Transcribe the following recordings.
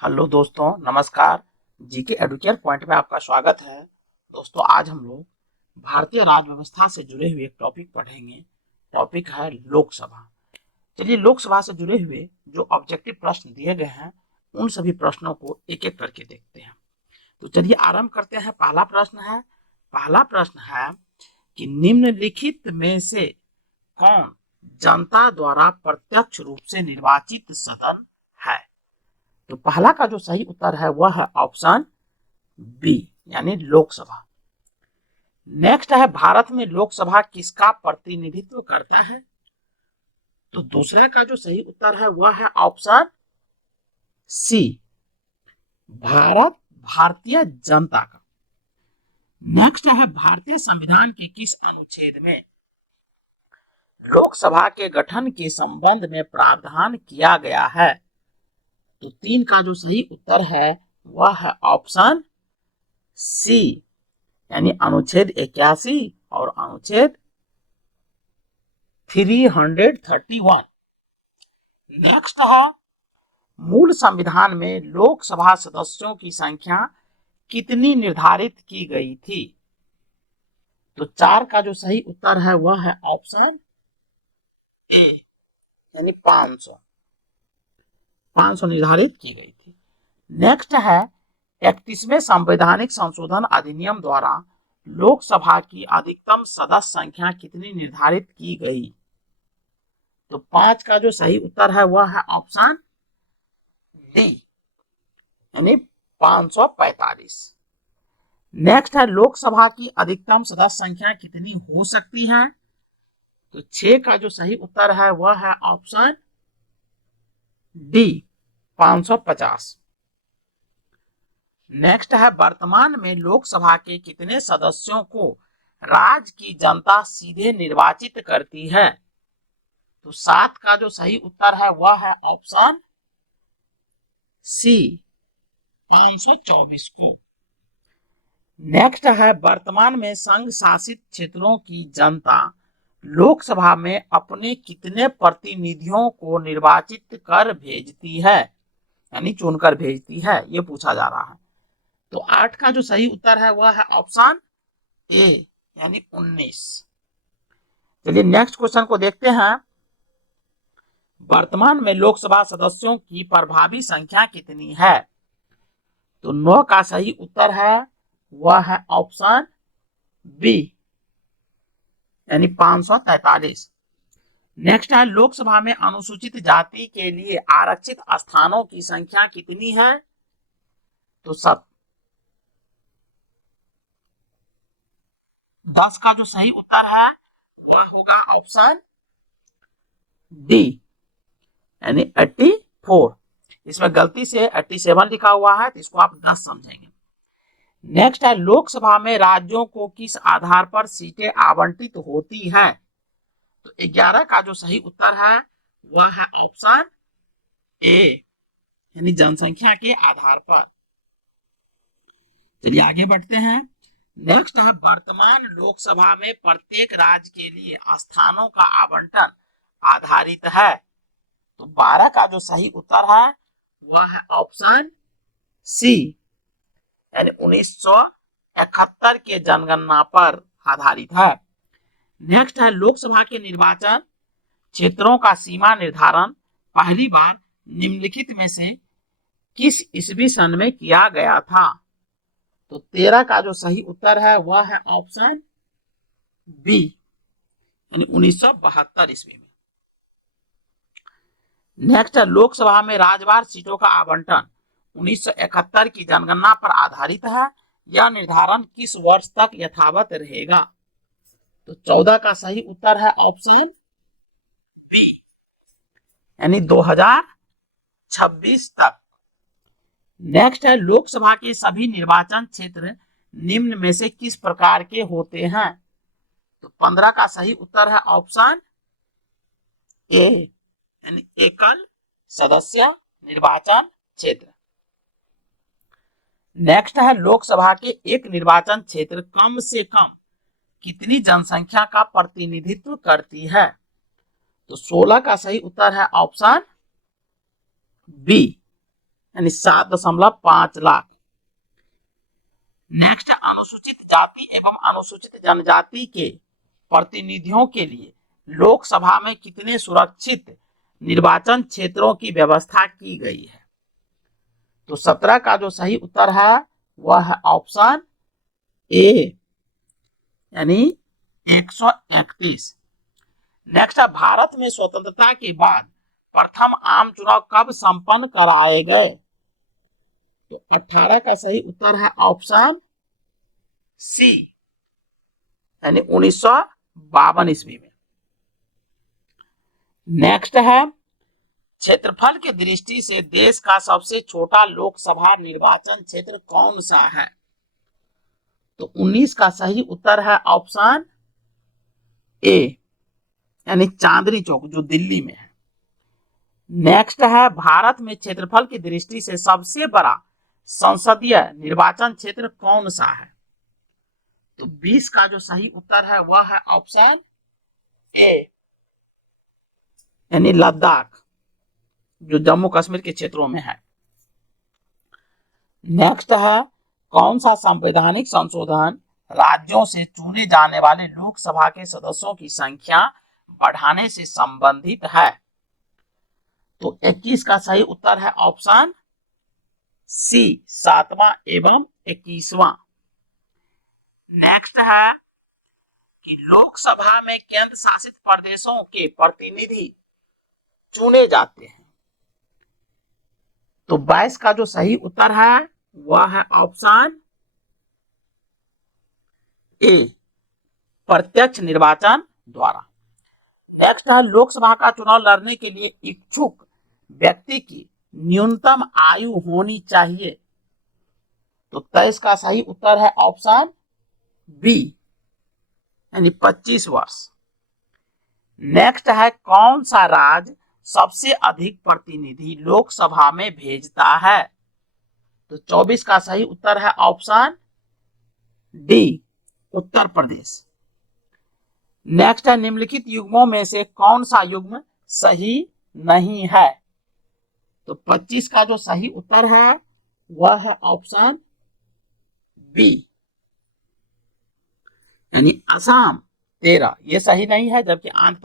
Hello दोस्तों, नमस्कार। GK Educare point में आपका स्वागत है। दोस्तों, आज हम लोग भारतीय राज्य व्यवस्था से जुड़े हुए एक टॉपिक पढ़ेंगे। टॉपिक है लोकसभा। चलिए, लोकसभा से जुड़े हुए जो ऑब्जेक्टिव प्रश्न दिए गए हैं उन सभी प्रश्नों को एक एक करके देखते हैं। तो चलिए आरंभ करते हैं। पहला प्रश्न है कि निम्नलिखित में से कौन जनता द्वारा प्रत्यक्ष रूप से निर्वाचित सदन है? तो पहला का जो सही उत्तर है वह है ऑप्शन बी, यानी लोकसभा। नेक्स्ट है, भारत में लोकसभा किसका प्रतिनिधित्व करता है? तो दूसरा का जो सही उत्तर है वह है ऑप्शन सी, भारतीय जनता का। नेक्स्ट है, भारतीय संविधान के किस अनुच्छेद में लोकसभा के गठन के संबंध में प्रावधान किया गया है? तो तीन का जो सही उत्तर है वह है ऑप्शन सी, यानी अनुच्छेद 81 और अनुच्छेद 331। नेक्स्ट है, मूल संविधान में लोकसभा सदस्यों की संख्या कितनी निर्धारित की गई थी? तो चार का जो सही उत्तर है वह है ऑप्शन ए, यानी 500 निर्धारित की गई थी। नेक्स्ट है, 31वें संवैधानिक संशोधन अधिनियम द्वारा लोकसभा की अधिकतम सदस्य संख्या कितनी निर्धारित की गई? तो 5 का जो सही उत्तर है वह है ऑप्शन डी, यानी 545। नेक्स्ट है, लोकसभा की अधिकतम सदस्य संख्या कितनी हो सकती है? तो 6 का जो सही उत्तर है वह है ऑप्शन डी, 550। नेक्स्ट है, वर्तमान में लोकसभा के कितने सदस्यों को राज्य की जनता सीधे निर्वाचित करती है? तो 7 का जो सही उत्तर है वह है ऑप्शन सी, 524 को। नेक्स्ट है, वर्तमान में संघ शासित क्षेत्रों की जनता लोकसभा में अपने कितने प्रतिनिधियों को निर्वाचित कर भेजती है, यानी चुनकर भेजती है, ये पूछा जा रहा है। तो 8 का जो सही उत्तर है वह है ऑप्शन ए, यानी 19। चलिए नेक्स्ट क्वेश्चन को देखते हैं। वर्तमान में लोकसभा सदस्यों की प्रभावी संख्या कितनी है? तो 9 का सही उत्तर है वह है ऑप्शन बी, यानी 543। नेक्स्ट है, लोकसभा में अनुसूचित जाति के लिए आरक्षित स्थानों की संख्या कितनी है? तो 10 का जो सही उत्तर है वह होगा ऑप्शन डी, यानी 84। इसमें गलती से 87 लिखा हुआ है, तो इसको आप 10 समझेंगे। नेक्स्ट है, लोकसभा में राज्यों को किस आधार पर सीटें आवंटित होती हैं? तो 11 का जो सही उत्तर है वह है ऑप्शन ए, यानी जनसंख्या के आधार पर। चलिए आगे बढ़ते हैं। नेक्स्ट है, वर्तमान लोकसभा में प्रत्येक राज्य के लिए स्थानों का आवंटन आधारित है। तो 12 का जो सही उत्तर है वह है ऑप्शन सी, यानी 1971 के जनगणना पर आधारित है। नेक्स्ट है, लोकसभा के निर्वाचन क्षेत्रों का सीमा निर्धारण पहली बार निम्नलिखित में से किस ईस्वी सन में किया गया था? तो 13 का जो सही उत्तर है वह है ऑप्शन बी, यानी 1972 ईस्वी में। नेक्स्ट है, लोकसभा में राज्यवार सीटों का आवंटन 1971 की जनगणना पर आधारित है। यह निर्धारण किस वर्ष तक यथावत रहेगा? तो 14 का सही उत्तर है ऑप्शन बी, यानी 2026 तक। नेक्स्ट है, लोकसभा के सभी निर्वाचन क्षेत्र निम्न में से किस प्रकार के होते हैं? तो 15 का सही उत्तर है ऑप्शन ए, यानी एकल सदस्य निर्वाचन क्षेत्र। नेक्स्ट है, लोकसभा के एक निर्वाचन क्षेत्र कम से कम कितनी जनसंख्या का प्रतिनिधित्व करती है? तो 16 का सही उत्तर है ऑप्शन बी, यानी 7.5 लाख। नेक्स्ट, अनुसूचित जाति एवं अनुसूचित जनजाति के प्रतिनिधियों के लिए लोकसभा में कितने सुरक्षित निर्वाचन क्षेत्रों की व्यवस्था की गई है? तो 17 का जो सही उत्तर है वह है ऑप्शन ए, यानी 131। नेक्स्ट है, भारत में स्वतंत्रता के बाद प्रथम आम चुनाव कब संपन्न कराए गए? तो 18 का सही उत्तर है ऑप्शन सी, यानी 1952 ईस्वी में। नेक्स्ट है, क्षेत्रफल की दृष्टि से देश का सबसे छोटा लोकसभा निर्वाचन क्षेत्र कौन सा है? तो 19 का सही उत्तर है ऑप्शन ए, यानी चांदनी चौक जो दिल्ली में है। नेक्स्ट है, भारत में क्षेत्रफल की दृष्टि से सबसे बड़ा संसदीय निर्वाचन क्षेत्र कौन सा है? तो 20 का जो सही उत्तर है वह है ऑप्शन ए, यानी लद्दाख जो जम्मू कश्मीर के क्षेत्रों में है। नेक्स्ट है, कौन सा संवैधानिक संशोधन राज्यों से चुने जाने वाले लोकसभा के सदस्यों की संख्या बढ़ाने से संबंधित है? तो 21 का सही उत्तर है ऑप्शन सी, 7वां एवं 21वां। नेक्स्ट है कि लोकसभा में केंद्र शासित प्रदेशों के प्रतिनिधि चुने जाते हैं। तो 22 का जो सही उत्तर है वह है ऑप्शन ए, प्रत्यक्ष निर्वाचन द्वारा। नेक्स्ट है, लोकसभा का चुनाव लड़ने के लिए इच्छुक व्यक्ति की न्यूनतम आयु होनी चाहिए। तो 23 का सही उत्तर है ऑप्शन बी, यानी 25 वर्ष। नेक्स्ट है, कौन सा राज्य सबसे अधिक प्रतिनिधि लोकसभा में भेजता है? तो 24 का सही उत्तर है option D, Uttar Pradesh. Next है, निम्नलिखित युग्मों में से कौन सा युग्म सही नहीं है? तो 25 का जो सही उत्तर है वह है ऑप्शन बी, यानी असम 13, ये सही नहीं है। जबकि आंध्र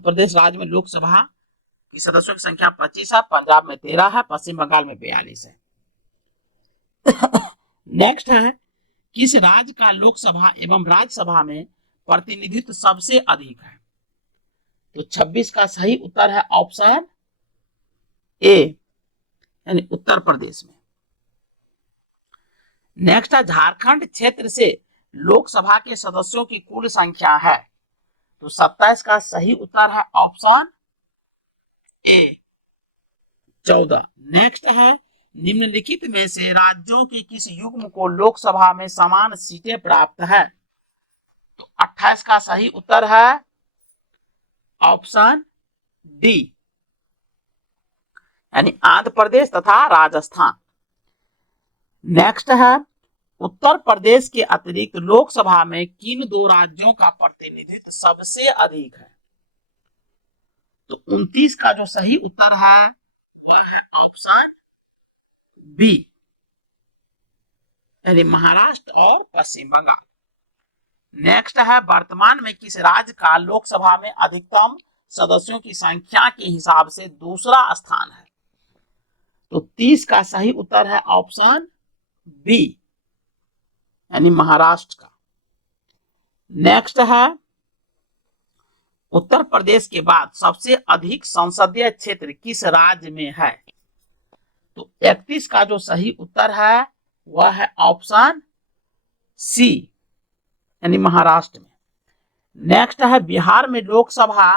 प्रदेश राज्य में लोकसभा की सदस्यों की संख्या 25 है, पंजाब में 13 है, पश्चिम बंगाल में 42 है। नेक्स्ट है, किस राज्य का लोकसभा एवं राज्यसभा में प्रतिनिधित्व सबसे अधिक है? तो 26 का सही उत्तर है ऑप्शन ए, यानी उत्तर प्रदेश में। नेक्स्ट है, झारखंड क्षेत्र से लोकसभा के सदस्यों की कुल संख्या है। तो 27 का सही उत्तर है ऑप्शन ए, 14। नेक्स्ट है, निम्नलिखित में से राज्यों के किस युग्म को लोकसभा में समान सीटें प्राप्त है? तो 28 का सही उत्तर है ऑप्शन डी, यानी आंध्र प्रदेश तथा राजस्थान। नेक्स्ट है, उत्तर प्रदेश के अतिरिक्त लोकसभा में किन दो राज्यों का प्रतिनिधित्व सबसे अधिक है? तो 29 का जो सही उत्तर है वह है ऑप्शन बी, यानी महाराष्ट्र और पश्चिम बंगाल। नेक्स्ट है, वर्तमान में किस राज्य का लोकसभा में अधिकतम सदस्यों की संख्या के हिसाब से दूसरा स्थान है? तो 30 का सही उत्तर है ऑप्शन बी, यानी महाराष्ट्र का। नेक्स्ट है, उत्तर प्रदेश के बाद सबसे अधिक संसदीय क्षेत्र किस राज्य में है? तो 31 का जो सही उत्तर है वह है ऑप्शन सी, यानी महाराष्ट्र में। नेक्स्ट है, बिहार में लोकसभा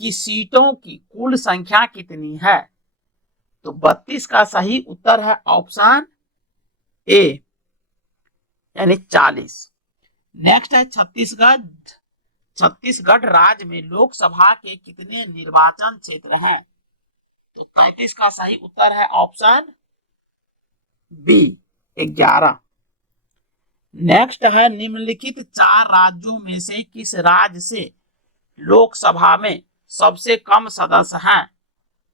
की सीटों की कुल संख्या कितनी है? तो 32 का सही उत्तर है ऑप्शन ए, यानी 40। नेक्स्ट है, छत्तीसगढ़ राज्य में लोकसभा के कितने निर्वाचन क्षेत्र हैं? तो 33 का सही उत्तर है ऑप्शन बी, 11। नेक्स्ट है, निम्नलिखित 4 राज्यों में से किस राज्य से लोकसभा में सबसे कम सदस्य हैं?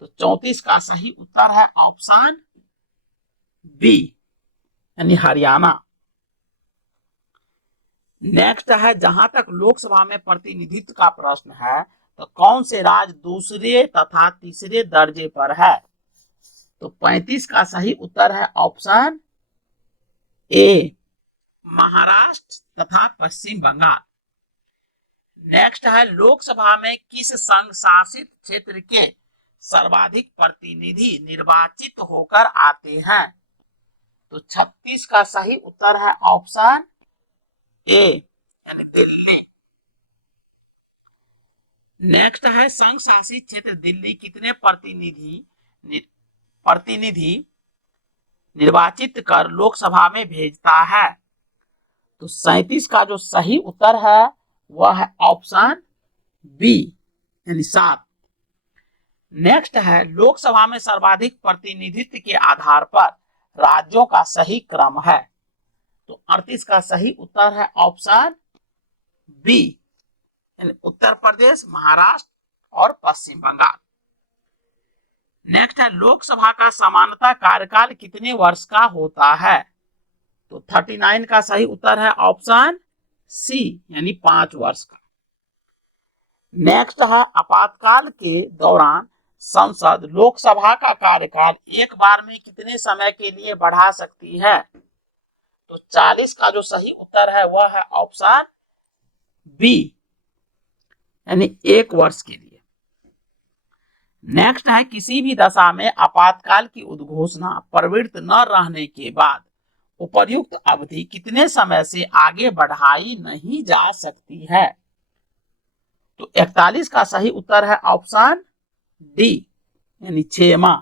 तो 34 का सही उत्तर है ऑप्शन बी यानी हरियाणा। नेक्स्ट है, जहां तक लोकसभा में प्रतिनिधित्व का प्रश्न है तो कौन से राज्य दूसरे तथा तीसरे दर्जे पर है? तो 35 का सही उत्तर है ऑप्शन ए महाराष्ट्र तथा पश्चिम बंगाल। नेक्स्ट है, लोकसभा में किस संघ शासित क्षेत्र के सर्वाधिक प्रतिनिधि निर्वाचित होकर आते हैं? तो 36 का सही उत्तर है ऑप्शन ए यानी दिल्ली। नेक्स्ट है, संघ शासित क्षेत्र दिल्ली कितने प्रतिनिधि निर्वाचित कर लोकसभा में भेजता है? तो 37 का जो सही उत्तर है वह है ऑप्शन बी यानी 7। नेक्स्ट है, लोकसभा में सर्वाधिक प्रतिनिधित्व के आधार पर राज्यों का सही क्रम है? तो 38 का सही उत्तर है ऑप्शन बी यानी उत्तर प्रदेश, महाराष्ट्र और पश्चिम बंगाल। नेक्स्ट है, लोकसभा का सामान्यतः कार्यकाल कितने वर्ष का होता है? तो 39 का सही उत्तर है ऑप्शन सी यानी 5 वर्ष का। नेक्स्ट है, आपातकाल के दौरान संसद लोकसभा का कार्यकाल एक बार में कितने समय के लिए बढ़ा सकती है? तो 40 का जो सही उत्तर है वह है ऑप्शन बी यानी 1 वर्ष के लिए। नेक्स्ट है, किसी भी दशा में आपातकाल की उद्घोषणा प्रवृत्त न रहने के बाद उपर्युक्त अवधि कितने समय से आगे बढ़ाई नहीं जा सकती है? तो 41 का सही उत्तर है ऑप्शन डी यानी 6 माह।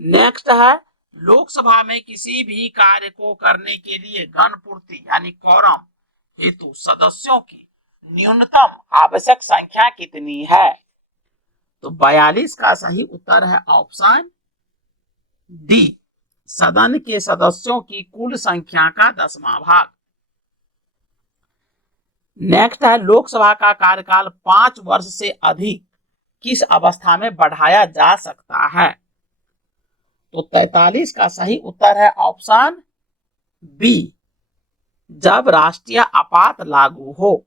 नेक्स्ट है, लोकसभा में किसी भी कार्य को करने के लिए गणपूर्ति यानी कोरम हेतु सदस्यों की न्यूनतम आवश्यक संख्या कितनी है? तो 42 का सही उत्तर है ऑप्शन डी सदन के सदस्यों की कुल संख्या का 10वां भाग। नेक्स्ट है, लोकसभा का कार्यकाल 5 वर्ष से अधिक किस अवस्था में बढ़ाया जा सकता है? तो 43 का सही उत्तर है ऑप्शन बी जब राष्ट्रीय आपात लागू हो।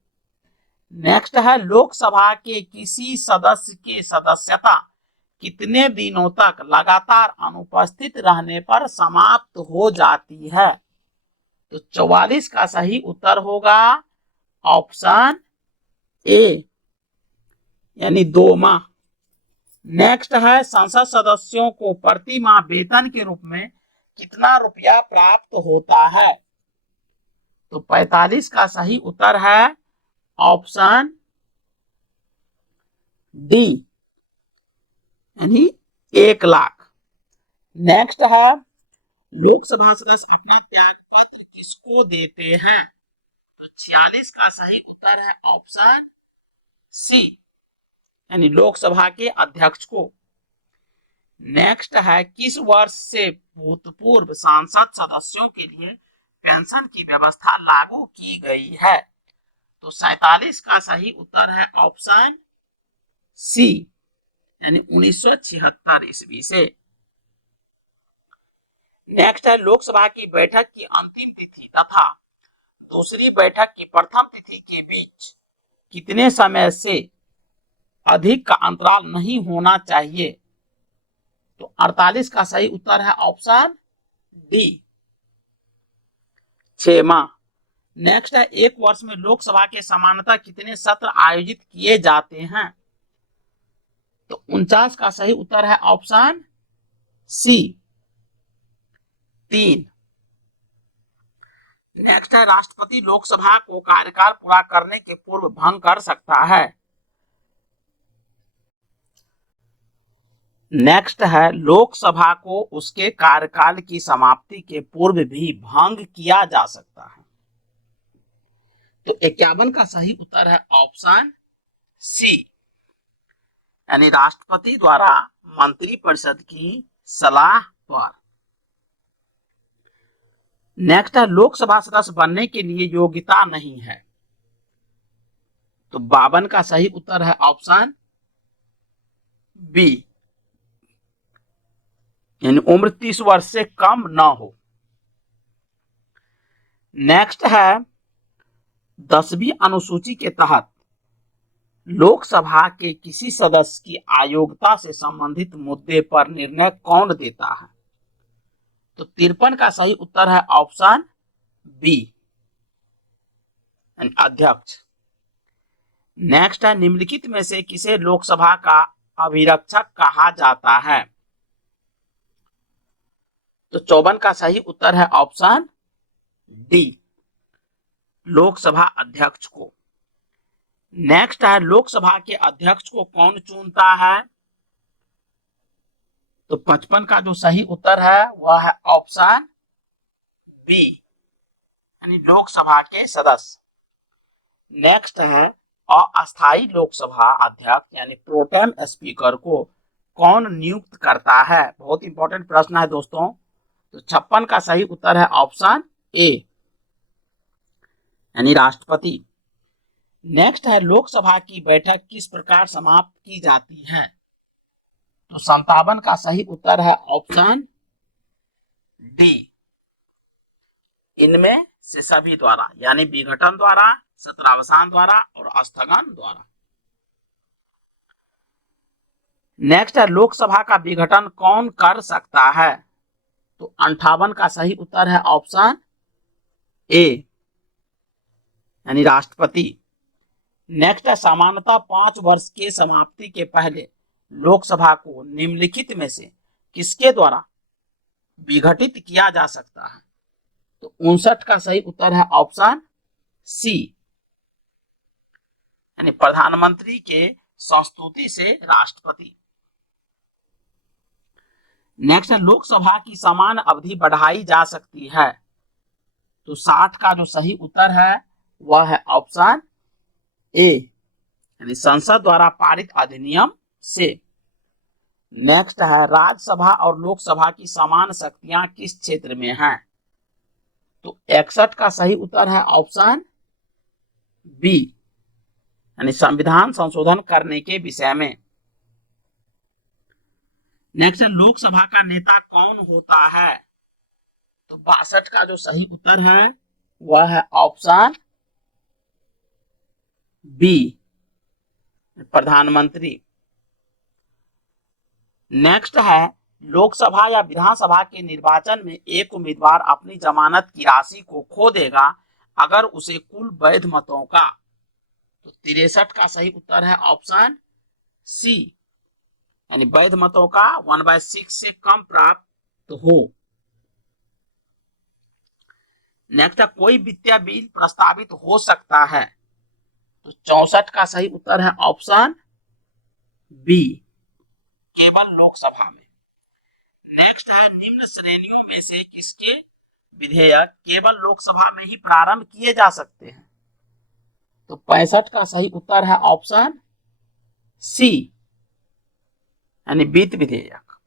नेक्स्ट है, लोकसभा के किसी सदस्य की सदस्यता कितने दिनों तक लगातार अनुपस्थित रहने पर समाप्त हो जाती है? तो 44 का सही उत्तर होगा ऑप्शन ए यानी 2 माह। नेक्स्ट है, संसद सदस्यों को प्रति माह वेतन के रूप में कितना रुपया प्राप्त होता है? तो 45 का सही उत्तर है ऑप्शन डी यानी 1 लाख। नेक्स्ट है, लोकसभा सदस्य अपना त्याग पत्र किसको देते हैं? तो 46 का सही उत्तर है ऑप्शन सी यानी लोकसभा के अध्यक्ष को। नेक्स्ट है, किस वर्ष से भूतपूर्व सांसद सदस्यों के लिए पेंशन की व्यवस्था लागू की गई है? तो 47 का सही उत्तर है ऑप्शन सी यानी 1976 ईस्वी से। नेक्स्ट है, लोकसभा की बैठक की अंतिम तिथि तथा दूसरी बैठक की प्रथम तिथि के बीच कितने समय से अधिक का अंतराल नहीं होना चाहिए? तो 48 का सही उत्तर है ऑप्शन डी 6 माह। नेक्स्ट है, 1 वर्ष में लोकसभा के सामान्यतः कितने सत्र आयोजित किए जाते हैं? तो 49 का सही उत्तर है ऑप्शन सी 3। नेक्स्ट है, राष्ट्रपति लोकसभा को कार्यकाल पूरा करने के पूर्व भंग कर सकता है? नेक्स्ट है, लोकसभा को उसके कार्यकाल की समाप्ति के पूर्व भी भंग किया जा सकता है। तो 51 का सही उत्तर है ऑप्शन सी यानी राष्ट्रपति द्वारा मंत्रिपरिषद की सलाह पर। नेक्स्ट है, लोकसभा सदस्य बनने के लिए योग्यता नहीं है। तो 52 का सही उत्तर है ऑप्शन बी यानी उम्र 30 वर्ष से कम ना हो। नेक्स्ट है 10वीं अनुसूची के तहत लोकसभा के किसी सदस्य की अयोग्यता से संबंधित मुद्दे पर निर्णय कौन देता है? तो 53 का सही उत्तर है ऑप्शन बी, अध्यक्ष। नेक्स्ट है निम्नलिखित में से किसे लोकसभा का अभिरक्षक कहा जाता है? तो 54 का सही उत्तर है ऑप्शन डी, लोकसभा अध्यक्ष को। नेक्स्ट है लोकसभा के अध्यक्ष को कौन चुनता है? तो 55 का जो सही उत्तर है वह है ऑप्शन बी, यानी लोकसभा के सदस्य। नेक्स्ट है अस्थायी लोकसभा अध्यक्ष यानी प्रोटेम स्पीकर को कौन नियुक्त करता है? बहुत इंपॉर्टेंट प्रश्न है दोस्तों। तो 56 का सही उत्तर है ऑप्शन ए, यानी राष्ट्रपति। नेक्स्ट है लोकसभा की बैठक किस प्रकार समाप्त की जाती है? तो 57 का सही उत्तर है ऑप्शन डी, इनमें से सभी द्वारा, यानी विघटन द्वारा, सत्रावसान द्वारा और स्थगन द्वारा। नेक्स्ट है लोकसभा का विघटन कौन कर सकता है? तो 58 का सही उत्तर है ऑप्शन ए, यानी राष्ट्रपति। नेक्स्ट है सामान्यतः 5 वर्ष के समाप्ति के पहले लोकसभा को निम्नलिखित में से किसके द्वारा विघटित किया जा सकता है? तो 59 का सही उत्तर है ऑप्शन सी, यानी प्रधानमंत्री के संस्तुति से राष्ट्रपति। नेक्स्ट है लोकसभा की समान अवधि बढ़ाई जा सकती है? तो 60 का जो सही उत्तर है वह है ऑप्शन ए, यानी संसद द्वारा पारित अधिनियम से। नेक्स्ट है राज्यसभा और लोकसभा की समान शक्तियां किस क्षेत्र में हैं? तो 61 का सही उत्तर है ऑप्शन बी, यानी संविधान संशोधन करने के विषय में। नेक्स्ट है लोकसभा का नेता कौन होता है? तो 62 का जो सही उत्तर है वह है ऑप्शन बी, प्रधानमंत्री। नेक्स्ट है लोकसभा या विधानसभा के निर्वाचन में एक उम्मीदवार अपनी जमानत की राशि को खो देगा अगर उसे कुल वैध मतों का, तो 63 का सही उत्तर है ऑप्शन सी, यानी वैध मतों का 1/6 से कम प्राप्त हो। नेक्स्ट है कोई वित्तीय बिल प्रस्तावित हो सकता है? तो 64 का सही उत्तर है ऑप्शन बी, केवल लोकसभा में। नेक्स्ट है निम्न श्रेणियों में से किसके विधेयक केवल लोकसभा में ही प्रारंभ किए जा सकते हैं? तो 65 का सही उत्तर है ऑप्शन सी, यानी वित्त विधेयक।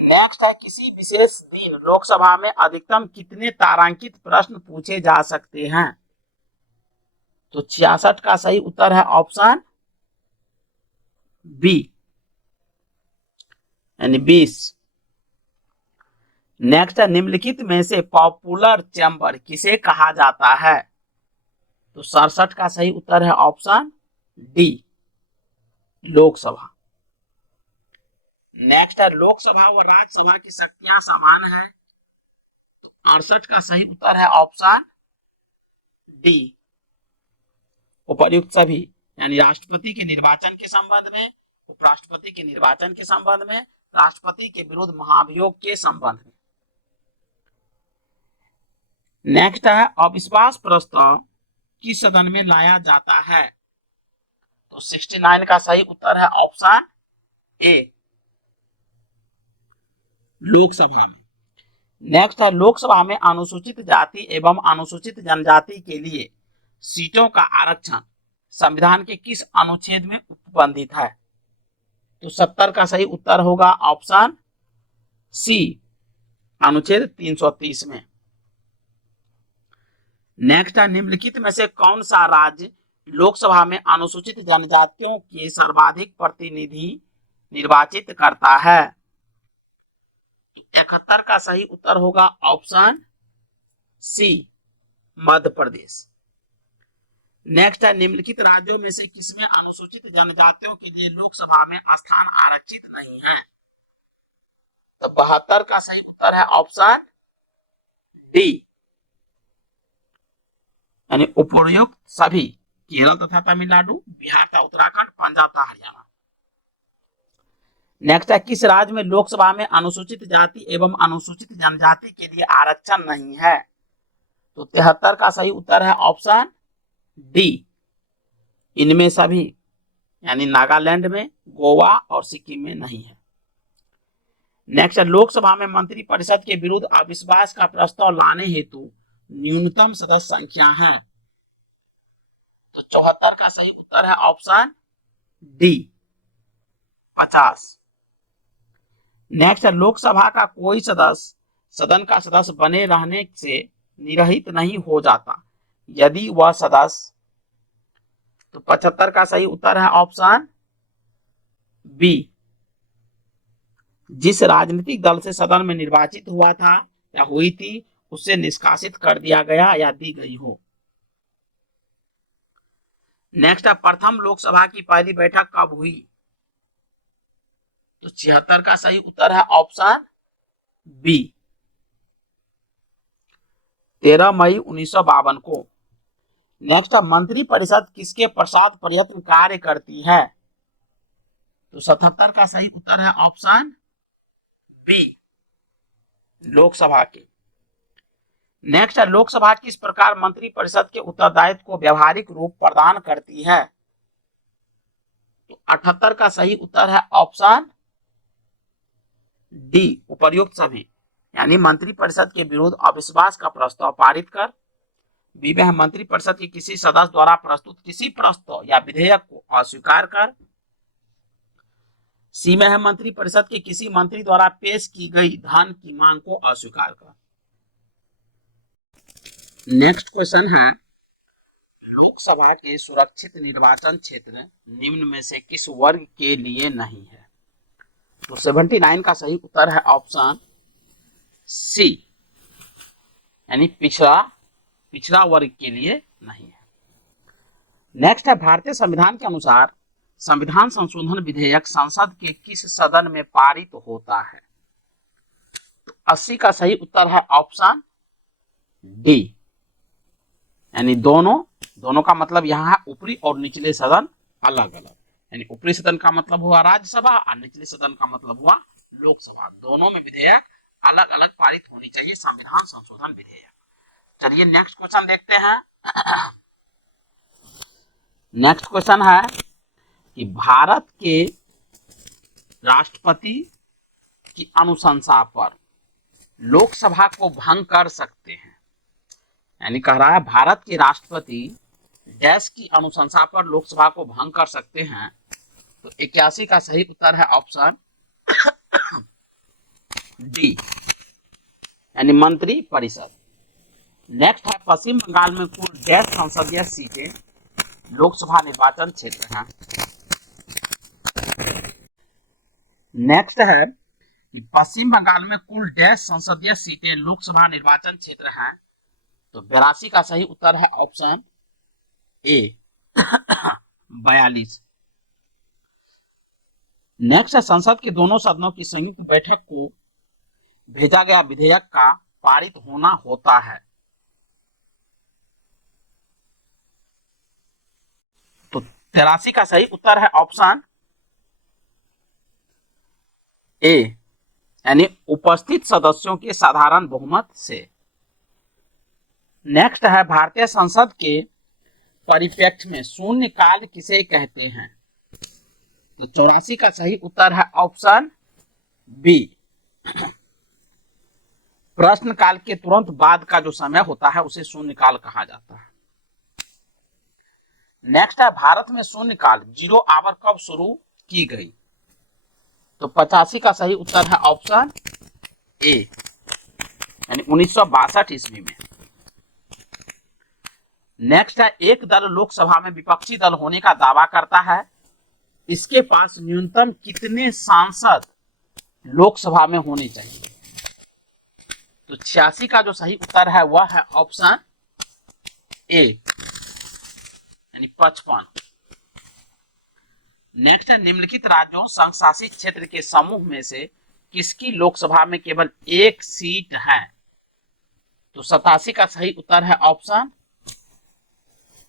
नेक्स्ट है किसी विशेष दिन लोकसभा में अधिकतम कितने तारांकित प्रश्न पूछे जा सकते हैं? तो 66 का सही उत्तर है ऑप्शन बी, यानी 20। नेक्स्ट है निम्नलिखित में से पॉपुलर चैम्बर किसे कहा जाता है? तो 67 का सही उत्तर है ऑप्शन डी, लोकसभा। नेक्स्ट है लोकसभा व राज्यसभा की शक्तियां समान है? तो 68 का सही उत्तर है ऑप्शन डी, उपर्युक्त सभी, यानी राष्ट्रपति के निर्वाचन के संबंध में, उपराष्ट्रपति के निर्वाचन के संबंध में, राष्ट्रपति के विरुद्ध महाभियोग के संबंध में। नेक्स्ट है अविश्वास प्रस्ताव किस सदन में लाया जाता है? तो 69 का सही उत्तर है ऑप्शन ए, लोकसभा में। नेक्स्ट है लोकसभा में अनुसूचित जाति एवं अनुसूचित जनजाति के लिए सीटों का आरक्षण संविधान के किस अनुच्छेद में उपबंधित है? तो 70 का सही उत्तर होगा ऑप्शन सी, अनुच्छेद 330 में। नेक्स्ट है निम्नलिखित में से कौन सा राज्य लोकसभा में अनुसूचित जनजातियों के सर्वाधिक प्रतिनिधि निर्वाचित करता है? 71 का सही उत्तर होगा option C, Madhya Pradesh. Next है, निम्नलिखित राज्यों में से किसमें अनुसूचित जनजातियों के लिए लोकसभा में स्थान आरक्षित नहीं है? तो 72 का सही उत्तर है ऑप्शन डी, यानी उपर्युक्त सभी, केरल तथा तमिलनाडु, बिहार तथा उत्तराखंड, पंजाब तथा हरियाणा। नेक्स्ट है, किस राज्य में लोकसभा में अनुसूचित जाति एवं अनुसूचित जनजाति के लिए आरक्षण नहीं है? तो 73 का सही उत्तर है ऑप्शन डी, इनमें सभी, यानी नागालैंड में, गोवा और सिक्किम में नहीं है। नेक्स्ट है, लोकसभा में मंत्रिपरिषद के विरुद्ध अविश्वास का प्रस्ताव लाने हेतु न्यूनतम सदस्य संख्या है? तो 74 का सही उत्तर है ऑप्शन डी, 50। नेक्स्ट है, लोकसभा का कोई सदस्य सदन का सदस्य बने रहने से निरहित नहीं हो जाता यदि वह सदस्य, तो 75 का सही उत्तर है ऑप्शन बी, जिस राजनीतिक दल से सदन में निर्वाचित हुआ था या हुई थी उससे निष्कासित कर दिया गया या दी गई हो। नेक्स्ट है, प्रथम लोकसभा की पहली बैठक कब हुई? तो 76 का सही उत्तर है ऑप्शन बी, 13 मई 1952 को। नेक्स्ट है, मंत्रिपरिषद किसके पश्चात प्रयत्न कार्य करती है? तो 77 का सही उत्तर है ऑप्शन बी, लोकसभा के। नेक्स्ट है, लोकसभा किस प्रकार मंत्रिपरिषद के उत्तरदायित्व को व्यवहारिक रूप प्रदान करती है? तो 78 का सही उत्तर है ऑप्शन डी, उपर्युक्त सभी, यानी मंत्रिपरिषद के विरुद्ध अविश्वास का प्रस्ताव पारित कर, बी में है मंत्रिपरिषद के किसी सदस्य द्वारा प्रस्तुत किसी प्रस्ताव या विधेयक को अस्वीकार कर, सी में है मंत्रिपरिषद के किसी मंत्री द्वारा पेश की गई धन की मांग को अस्वीकार कर। नेक्स्ट क्वेश्चन है, लोकसभा के सुरक्षित निर्वाचन क्षेत्र निम्न में से किस वर्ग के लिए नहीं है? तो 79 का सही उत्तर है ऑप्शन सी, यानी पिछड़ा वर्ग के लिए नहीं है। नेक्स्ट है, भारतीय संविधान के अनुसार संविधान संशोधन विधेयक संसद के किस सदन में पारित होता है? तो 80 का सही उत्तर है ऑप्शन डी, यानी दोनों का मतलब यहाँ है ऊपरी और निचले सदन अलग अलग, यानी ऊपरी सदन का मतलब हुआ राज्यसभा और निचले सदन का मतलब हुआ लोकसभा। दोनों में विधेयक अलग अलग पारित होनी चाहिए, संविधान संशोधन विधेयक। चलिए नेक्स्ट क्वेश्चन देखते हैं। नेक्स्ट क्वेश्चन है कि भारत के राष्ट्रपति की अनुशंसा पर लोकसभा को भंग कर सकते हैं, यानी कह रहा है भारत के राष्ट्रपति डैश की अनुशंसा पर लोकसभा को भंग कर सकते हैं। तो 81 का सही उत्तर है ऑप्शन डी, यानी मंत्री परिषद। नेक्स्ट है, पश्चिम बंगाल में कुल डैश संसदीय सीटें लोकसभा निर्वाचन क्षेत्र हैं? नेक्स्ट है कि पश्चिम बंगाल में कुल डैश संसदीय सीटें लोकसभा निर्वाचन क्षेत्र हैं? तो 82 का सही उत्तर है ऑप्शन ए, 42। नेक्स्ट है, संसद के दोनों सदनों की संयुक्त बैठक को भेजा गया विधेयक का पारित होना होता है? तो 83 का सही उत्तर है ऑप्शन ए, यानी उपस्थित सदस्यों के साधारण बहुमत से। नेक्स्ट है, भारतीय संसद के परिप्रेक्ष्य में शून्यकाल किसे कहते हैं? तो 84 का सही उत्तर है ऑप्शन बी, प्रश्नकाल के तुरंत बाद का जो समय होता है उसे शून्यकाल कहा जाता है। नेक्स्ट है, भारत में शून्यकाल 0 आवर कब शुरू की गई? तो 85 का सही उत्तर है ऑप्शन ए, यानी 1962 ईस्वी में। नेक्स्ट है, एक दल लोकसभा में विपक्षी दल होने का दावा करता है, इसके पास न्यूनतम कितने सांसद लोकसभा में होने चाहिए? तो 86 का जो सही उत्तर है वह है ऑप्शन ए यानी 55। नेक्स्ट है निम्नलिखित राज्यों संघ शासित क्षेत्र के समूह में से किसकी लोकसभा में केवल एक सीट है? तो 87 का सही उत्तर है ऑप्शन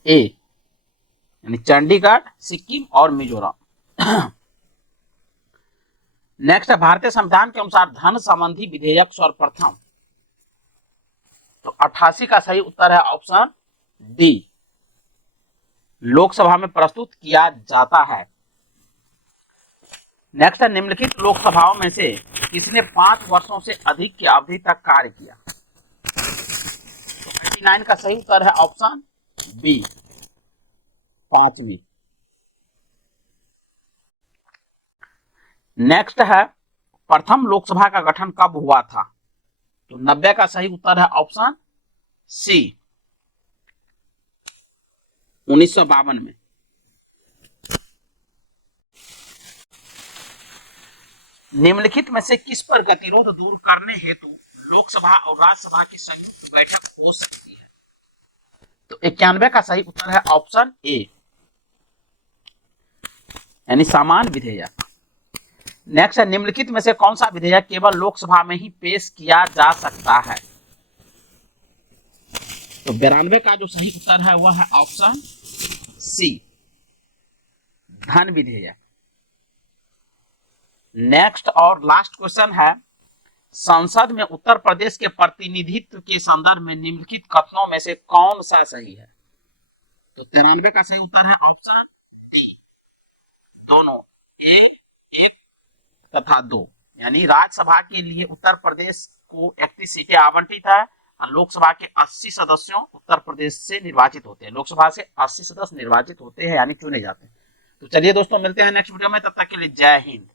ए यानी चंडीगढ़, सिक्किम और मिजोरम। नेक्स्ट है भारतीय संविधान के अनुसार धन संबंधी विधेयक सर्वप्रथम, तो 88 का सही उत्तर है ऑप्शन डी लोकसभा में प्रस्तुत किया जाता है। नेक्स्ट है निम्नलिखित लोकसभाओं में से किसने 5 वर्षों से अधिक की अवधि तक कार्य किया? तो 89 का सही उत्तर है ऑप्शन बी 5वीं। नेक्स्ट है प्रथम लोकसभा का गठन कब हुआ था? तो 90 का सही उत्तर है ऑप्शन सी 1952 में। निम्नलिखित में से किस पर गतिरोध दूर करने हेतु लोकसभा और राज्यसभा की संयुक्त बैठक हो सकती है? तो 91 का सही उत्तर है ऑप्शन ए यानी समान विधेयक। नेक्स्ट है निम्नलिखित में से कौन सा विधेयक केवल लोकसभा में ही पेश किया जा सकता है? तो 92 का जो सही उत्तर है वह है ऑप्शन सी धन विधेयक। नेक्स्ट और लास्ट क्वेश्चन है संसद में उत्तर प्रदेश के प्रतिनिधित्व के संदर्भ में निम्नलिखित कथनों में से कौन सा सही है? तो 93 का सही उत्तर है ऑप्शन डी दोनों ए 1 तथा 2 यानी राज्यसभा के लिए उत्तर प्रदेश को 31 सीटें आवंटित है और लोकसभा के 80 सदस्यों उत्तर प्रदेश से निर्वाचित होते हैं। लोकसभा से 80 सदस्य निर्वाचित होते हैं यानी चुने जाते हैं। तो चलिए दोस्तों मिलते हैं नेक्स्ट वीडियो में, तब तक के लिए जय हिंद।